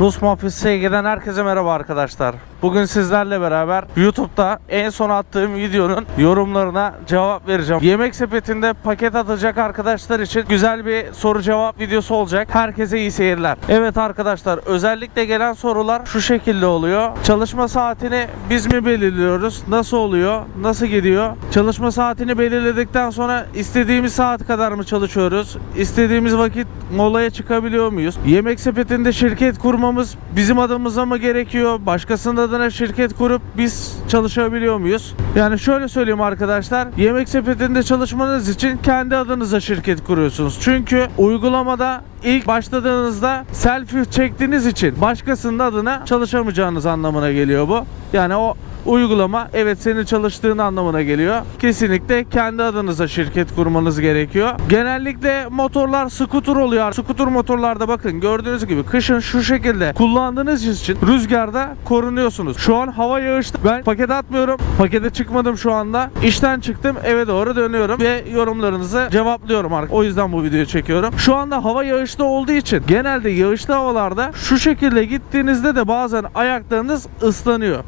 Rus Mafyası giden herkese merhaba arkadaşlar. Bugün sizlerle beraber YouTube'da en son attığım videonun yorumlarına cevap vereceğim. Yemek sepetinde paket atacak arkadaşlar için güzel bir soru cevap videosu olacak. Herkese iyi seyirler. Evet arkadaşlar özellikle gelen sorular şu şekilde oluyor. Çalışma saatini biz mi belirliyoruz? Nasıl oluyor? Nasıl gidiyor? Çalışma saatini belirledikten sonra istediğimiz saat kadar mı çalışıyoruz? İstediğimiz vakit molaya çıkabiliyor muyuz? Yemek sepetinde şirket kurmamız bizim adımıza mı gerekiyor? Başkasının adına şirket kurup biz çalışabiliyor muyuz? Yani şöyle söyleyeyim arkadaşlar. Yemek sepetinde çalışmanız için kendi adınıza şirket kuruyorsunuz. Çünkü uygulamada ilk başladığınızda selfie çektiğiniz için başkasının adına çalışamayacağınız anlamına geliyor bu. Yani o uygulama evet senin çalıştığın anlamına geliyor. Kesinlikle kendi adınıza şirket kurmanız gerekiyor. Genellikle motorlar skuter oluyor. Skuter motorlarda bakın gördüğünüz gibi kışın şu şekilde kullandığınız için rüzgarda korunuyorsunuz. Şu an hava yağışlı. Ben paket atmıyorum. Pakete çıkmadım şu anda. İşten çıktım eve doğru dönüyorum ve yorumlarınızı cevaplıyorum. artık. O yüzden bu videoyu çekiyorum. Şu anda hava yağışlı olduğu için genelde yağışlı havalarda şu şekilde gittiğinizde de bazen ayaklarınız ıslanıyor.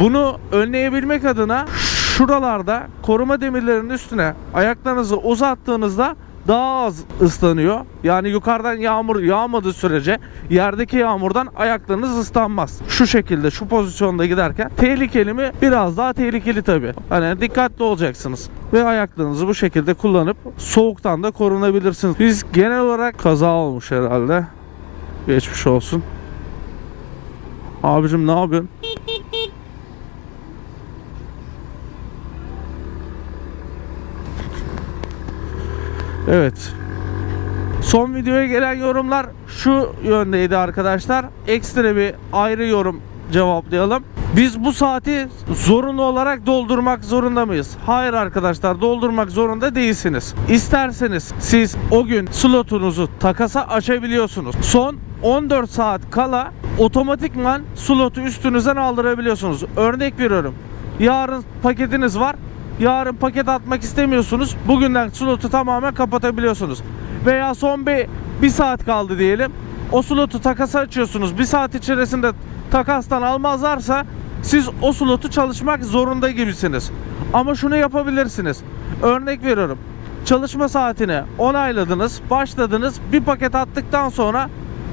Bunu önleyebilmek adına şuralarda koruma demirlerinin üstüne ayaklarınızı uzattığınızda daha az ıslanıyor. Yani yukarıdan yağmur yağmadığı sürece yerdeki yağmurdan ayaklarınız ıslanmaz. Şu şekilde şu pozisyonda giderken tehlikeli mi? Biraz daha tehlikeli tabii. Hani dikkatli olacaksınız. Ve ayaklarınızı bu şekilde kullanıp soğuktan da korunabilirsiniz. Biz genel olarak kaza olmuş herhalde. Geçmiş olsun. Abicim ne yapıyorsun? Evet. Son videoya gelen yorumlar şu yöndeydi arkadaşlar. Ekstra bir ayrı yorum cevaplayalım. Biz bu saati zorunlu olarak doldurmak zorunda mıyız? Hayır arkadaşlar doldurmak zorunda değilsiniz. İsterseniz siz o gün slotunuzu takasa açabiliyorsunuz. Son 14 saat kala otomatikman slotu üstünüzden aldırabiliyorsunuz. Örnek veriyorum. Yarın paketiniz var. Yarın paket atmak istemiyorsunuz. Bugünden slotu tamamen kapatabiliyorsunuz. Veya son bir, bir saat kaldı diyelim. O slotu takasa açıyorsunuz. Bir saat içerisinde takastan almazlarsa siz o slotu çalışmak zorunda gibisiniz. Ama şunu yapabilirsiniz. Örnek veriyorum. Çalışma saatini onayladınız, başladınız. Bir paket attıktan sonra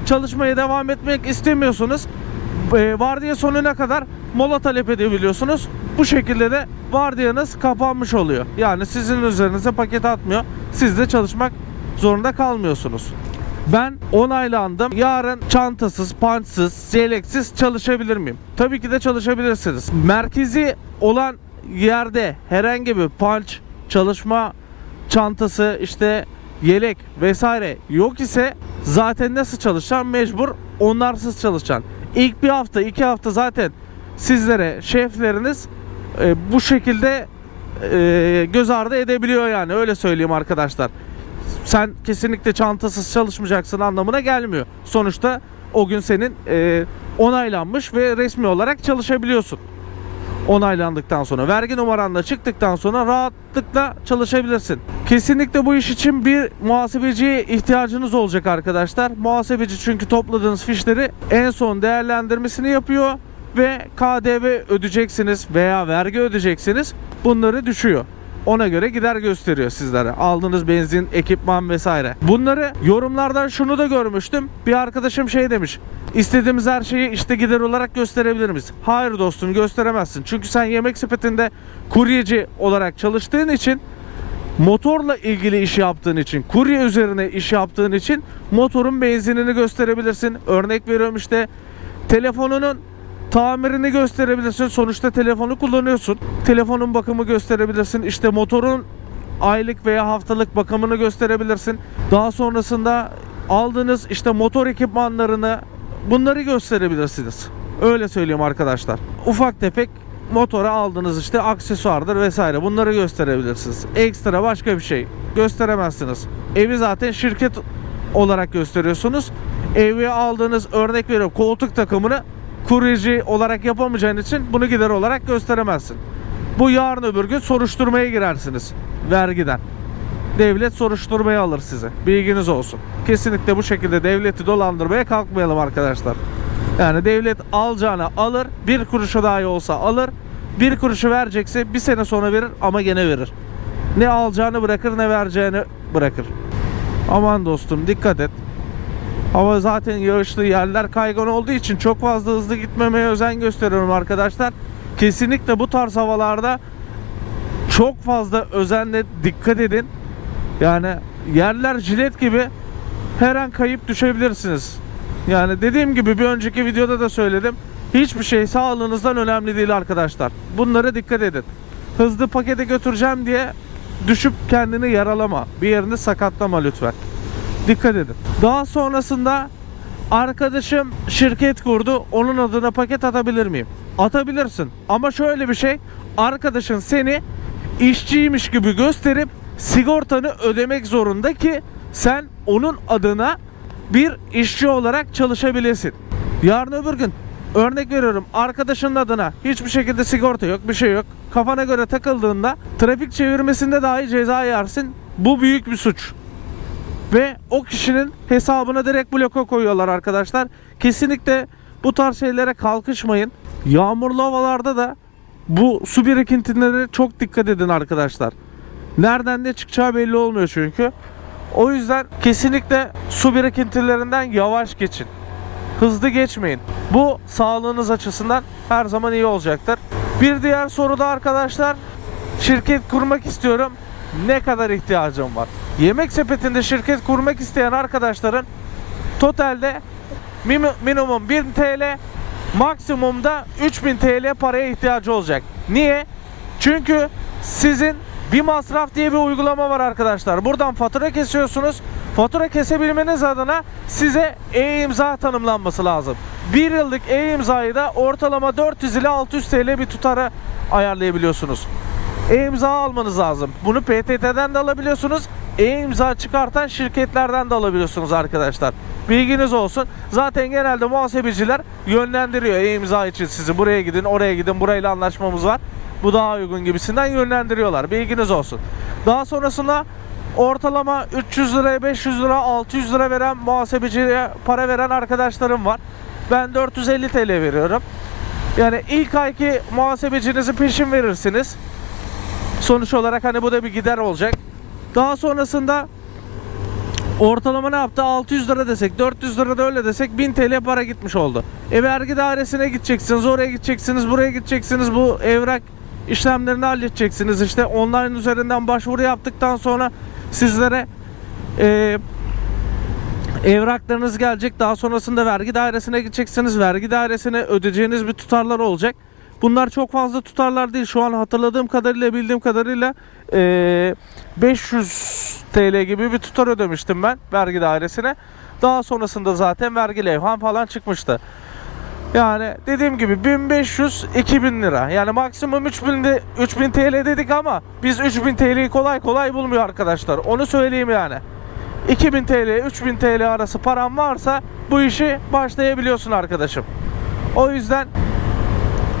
çalışmaya devam etmek istemiyorsunuz. E, vardiya sonuna kadar mola talep edebiliyorsunuz. Bu şekilde de vardiyanız kapanmış oluyor. Yani sizin üzerinize paket atmıyor. Siz de çalışmak zorunda kalmıyorsunuz. Ben onaylandım. Yarın çantasız, pançsız, yeleksiz çalışabilir miyim? Tabii ki de çalışabilirsiniz. Merkezi olan yerde herhangi bir punch, çalışma çantası, işte yelek vesaire yok ise zaten nasıl çalışacaksın? Mecbur onlarsız çalışacaksın. İlk bir hafta, iki hafta zaten sizlere şefleriniz e, bu şekilde e, göz ardı edebiliyor yani öyle söyleyeyim arkadaşlar. Sen kesinlikle çantasız çalışmayacaksın anlamına gelmiyor. Sonuçta o gün senin e, onaylanmış ve resmi olarak çalışabiliyorsun. Onaylandıktan sonra vergi numaranla çıktıktan sonra rahatlıkla çalışabilirsin. Kesinlikle bu iş için bir muhasebeciye ihtiyacınız olacak arkadaşlar. Muhasebeci çünkü topladığınız fişleri en son değerlendirmesini yapıyor ve KDV ödeyeceksiniz veya vergi ödeyeceksiniz. Bunları düşüyor. Ona göre gider gösteriyor sizlere. Aldığınız benzin, ekipman vesaire. Bunları yorumlardan şunu da görmüştüm. Bir arkadaşım şey demiş. İstediğimiz her şeyi işte gider olarak gösterebilir miyiz? Hayır dostum gösteremezsin. Çünkü sen yemek sepetinde kuryeci olarak çalıştığın için motorla ilgili iş yaptığın için, kurye üzerine iş yaptığın için motorun benzinini gösterebilirsin. Örnek veriyorum işte telefonunun tamirini gösterebilirsin. Sonuçta telefonu kullanıyorsun. Telefonun bakımı gösterebilirsin. İşte motorun aylık veya haftalık bakımını gösterebilirsin. Daha sonrasında aldığınız işte motor ekipmanlarını bunları gösterebilirsiniz. Öyle söyleyeyim arkadaşlar. Ufak tefek motora aldığınız işte aksesuardır vesaire bunları gösterebilirsiniz. Ekstra başka bir şey gösteremezsiniz. Evi zaten şirket olarak gösteriyorsunuz. Evi aldığınız örnek veriyorum koltuk takımını kuryeci olarak yapamayacağın için bunu gider olarak gösteremezsin. Bu yarın öbür gün soruşturmaya girersiniz vergiden. Devlet soruşturmaya alır sizi. Bilginiz olsun. Kesinlikle bu şekilde devleti dolandırmaya kalkmayalım arkadaşlar. Yani devlet alacağını alır, bir kuruşu dahi olsa alır. Bir kuruşu verecekse bir sene sonra verir ama gene verir. Ne alacağını bırakır ne vereceğini bırakır. Aman dostum dikkat et. Hava zaten yağışlı yerler kaygan olduğu için çok fazla hızlı gitmemeye özen gösteriyorum arkadaşlar. Kesinlikle bu tarz havalarda çok fazla özenle dikkat edin. Yani yerler jilet gibi her an kayıp düşebilirsiniz. Yani dediğim gibi bir önceki videoda da söyledim. Hiçbir şey sağlığınızdan önemli değil arkadaşlar. Bunlara dikkat edin. Hızlı pakete götüreceğim diye düşüp kendini yaralama. Bir yerini sakatlama lütfen. Dikkat edin. Daha sonrasında arkadaşım şirket kurdu. Onun adına paket atabilir miyim? Atabilirsin. Ama şöyle bir şey. Arkadaşın seni işçiymiş gibi gösterip sigortanı ödemek zorunda ki sen onun adına bir işçi olarak çalışabilesin. Yarın öbür gün örnek veriyorum arkadaşının adına hiçbir şekilde sigorta yok bir şey yok. Kafana göre takıldığında trafik çevirmesinde dahi ceza yersin. Bu büyük bir suç. Ve o kişinin hesabına direkt bloka koyuyorlar arkadaşlar. Kesinlikle bu tarz şeylere kalkışmayın. Yağmurlu havalarda da bu su birikintileri çok dikkat edin arkadaşlar. Nereden ne çıkacağı belli olmuyor çünkü. O yüzden kesinlikle su birikintilerinden yavaş geçin. Hızlı geçmeyin. Bu sağlığınız açısından her zaman iyi olacaktır. Bir diğer soru da arkadaşlar şirket kurmak istiyorum. Ne kadar ihtiyacım var? Yemek sepetinde şirket kurmak isteyen arkadaşların totalde minimum 1000 TL maksimumda 3000 TL paraya ihtiyacı olacak. Niye? Çünkü sizin bir masraf diye bir uygulama var arkadaşlar. Buradan fatura kesiyorsunuz. Fatura kesebilmeniz adına size e-imza tanımlanması lazım. Bir yıllık e-imzayı da ortalama 400 ile 600 TL bir tutara ayarlayabiliyorsunuz. E-imza almanız lazım. Bunu PTT'den de alabiliyorsunuz. E-imza çıkartan şirketlerden de alabiliyorsunuz arkadaşlar. Bilginiz olsun. Zaten genelde muhasebeciler yönlendiriyor e-imza için sizi. Buraya gidin, oraya gidin, burayla anlaşmamız var. Bu daha uygun gibisinden yönlendiriyorlar. Bilginiz olsun. Daha sonrasında ortalama 300 liraya, 500 lira, 600 lira veren muhasebeciye para veren arkadaşlarım var. Ben 450 TL veriyorum. Yani ilk ayki muhasebecinizi peşin verirsiniz. Sonuç olarak hani bu da bir gider olacak. Daha sonrasında ortalama ne yaptı? 600 lira desek, 400 lira da öyle desek 1000 TL para gitmiş oldu. E vergi dairesine gideceksiniz, oraya gideceksiniz, buraya gideceksiniz. Bu evrak işlemlerini halledeceksiniz. İşte online üzerinden başvuru yaptıktan sonra sizlere e, evraklarınız gelecek. Daha sonrasında vergi dairesine gideceksiniz. Vergi dairesine ödeyeceğiniz bir tutarlar olacak. Bunlar çok fazla tutarlar değil. Şu an hatırladığım kadarıyla bildiğim kadarıyla eee, 500 TL gibi bir tutar ödemiştim ben vergi dairesine. Daha sonrasında zaten vergi levham falan çıkmıştı. Yani dediğim gibi 1500-2000 lira. Yani maksimum 3000, de, 3000 TL dedik ama biz 3000 TL'yi kolay kolay bulmuyor arkadaşlar. Onu söyleyeyim yani. 2000 TL, 3000 TL arası param varsa bu işi başlayabiliyorsun arkadaşım. O yüzden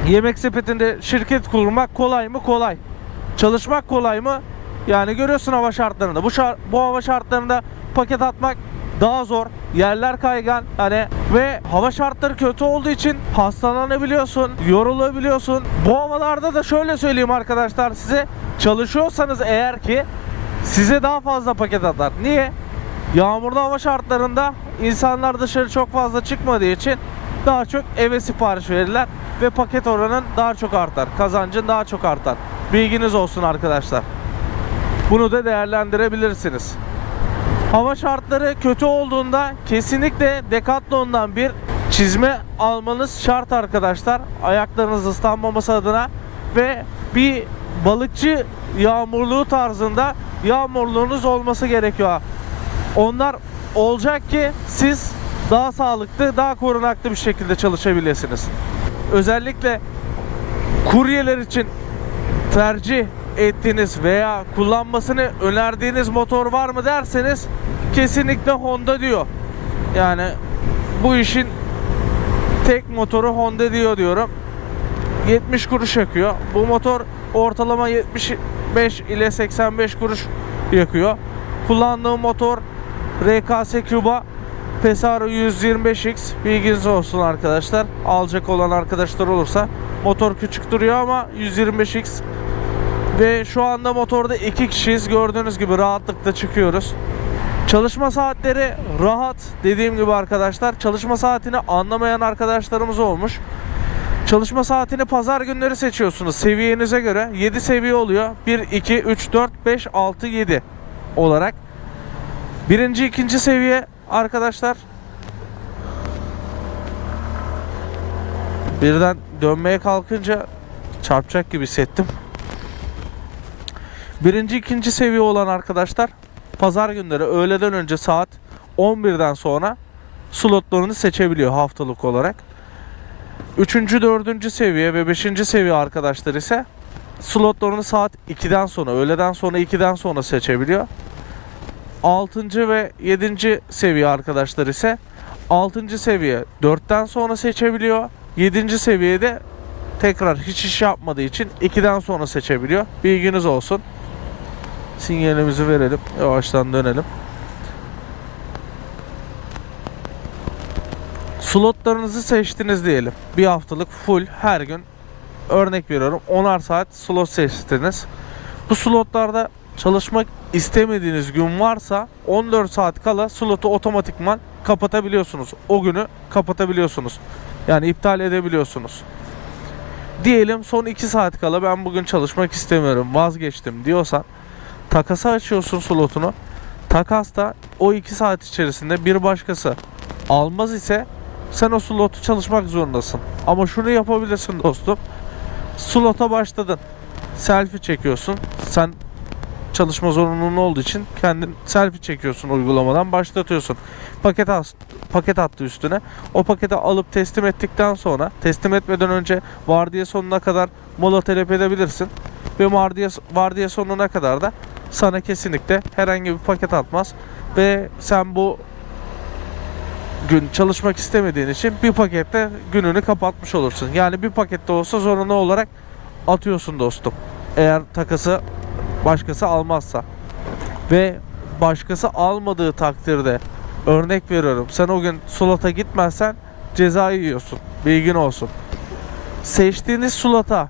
yemek sepetinde şirket kurmak kolay mı? Kolay. Çalışmak kolay mı? Yani görüyorsun hava şartlarında. Bu şar- bu hava şartlarında paket atmak daha zor. Yerler kaygan hani ve hava şartları kötü olduğu için hastalanabiliyorsun, yorulabiliyorsun. Bu havalarda da şöyle söyleyeyim arkadaşlar size. Çalışıyorsanız eğer ki size daha fazla paket atar. Niye? Yağmurlu hava şartlarında insanlar dışarı çok fazla çıkmadığı için daha çok eve sipariş verirler ve paket oranın daha çok artar. Kazancın daha çok artar. Bilginiz olsun arkadaşlar. Bunu da değerlendirebilirsiniz. Hava şartları kötü olduğunda kesinlikle Decathlon'dan bir çizme almanız şart arkadaşlar. Ayaklarınız ıslanmaması adına ve bir balıkçı yağmurluğu tarzında yağmurluğunuz olması gerekiyor. Onlar olacak ki siz daha sağlıklı, daha korunaklı bir şekilde çalışabilirsiniz. Özellikle kuryeler için tercih ettiğiniz veya kullanmasını önerdiğiniz motor var mı derseniz kesinlikle Honda diyor. Yani bu işin tek motoru Honda diyor diyorum. 70 kuruş yakıyor. Bu motor ortalama 75 ile 85 kuruş yakıyor. Kullandığım motor RKS Cuba Pesaro 125X bilginiz olsun arkadaşlar. Alacak olan arkadaşlar olursa motor küçük duruyor ama 125X ve şu anda motorda iki kişiyiz. Gördüğünüz gibi rahatlıkla çıkıyoruz. Çalışma saatleri rahat dediğim gibi arkadaşlar. Çalışma saatini anlamayan arkadaşlarımız olmuş. Çalışma saatini pazar günleri seçiyorsunuz seviyenize göre. 7 seviye oluyor. 1, 2, 3, 4, 5, 6, 7 olarak. Birinci, ikinci seviye arkadaşlar. Birden dönmeye kalkınca çarpacak gibi hissettim. Birinci, ikinci seviye olan arkadaşlar pazar günleri öğleden önce saat 11'den sonra slotlarını seçebiliyor haftalık olarak. Üçüncü, dördüncü seviye ve beşinci seviye arkadaşlar ise slotlarını saat 2'den sonra, öğleden sonra 2'den sonra seçebiliyor. 6. ve 7. seviye arkadaşlar ise 6. seviye 4'ten sonra seçebiliyor. 7. seviyede tekrar hiç iş yapmadığı için 2'den sonra seçebiliyor. Bilginiz olsun. Sinyalimizi verelim. Yavaştan dönelim. Slotlarınızı seçtiniz diyelim. Bir haftalık full her gün örnek veriyorum 10'ar saat slot seçtiniz. Bu slotlarda çalışmak istemediğiniz gün varsa 14 saat kala slotu otomatikman kapatabiliyorsunuz. O günü kapatabiliyorsunuz. Yani iptal edebiliyorsunuz. Diyelim son 2 saat kala ben bugün çalışmak istemiyorum vazgeçtim diyorsan takası açıyorsun slotunu. Takasta o 2 saat içerisinde bir başkası almaz ise sen o slotu çalışmak zorundasın. Ama şunu yapabilirsin dostum. Slota başladın. Selfie çekiyorsun. Sen çalışma zorunluluğun olduğu için kendin selfie çekiyorsun uygulamadan başlatıyorsun. Paket as paket attı üstüne. O paketi alıp teslim ettikten sonra teslim etmeden önce vardiya sonuna kadar mola talep edebilirsin. Ve vardiya, vardiya sonuna kadar da sana kesinlikle herhangi bir paket atmaz. Ve sen bu gün çalışmak istemediğin için bir pakette gününü kapatmış olursun. Yani bir pakette olsa zorunlu olarak atıyorsun dostum. Eğer takası başkası almazsa. Ve başkası almadığı takdirde örnek veriyorum. Sen o gün sulata gitmezsen ceza yiyorsun. Bilgin olsun. Seçtiğiniz sulata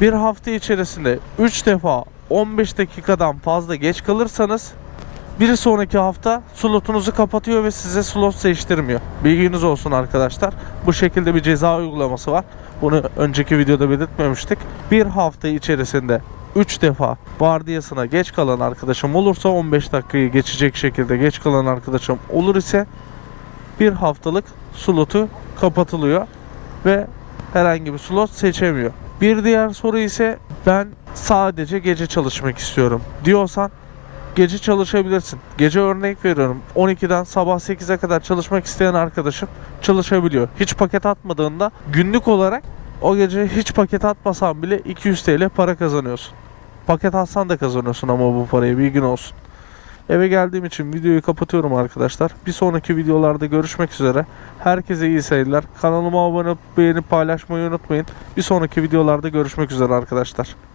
bir hafta içerisinde 3 defa 15 dakikadan fazla geç kalırsanız bir sonraki hafta slotunuzu kapatıyor ve size slot seçtirmiyor. Bilginiz olsun arkadaşlar. Bu şekilde bir ceza uygulaması var. Bunu önceki videoda belirtmemiştik. Bir hafta içerisinde 3 defa vardiyasına geç kalan arkadaşım olursa 15 dakikayı geçecek şekilde geç kalan arkadaşım olur ise bir haftalık slotu kapatılıyor ve herhangi bir slot seçemiyor. Bir diğer soru ise ben sadece gece çalışmak istiyorum diyorsan gece çalışabilirsin. Gece örnek veriyorum 12'den sabah 8'e kadar çalışmak isteyen arkadaşım çalışabiliyor. Hiç paket atmadığında günlük olarak o gece hiç paket atmasan bile 200 TL para kazanıyorsun. Paket atsan da kazanıyorsun ama bu parayı bilgin olsun. Eve geldiğim için videoyu kapatıyorum arkadaşlar. Bir sonraki videolarda görüşmek üzere. Herkese iyi seyirler. Kanalıma abone olup beğenip paylaşmayı unutmayın. Bir sonraki videolarda görüşmek üzere arkadaşlar.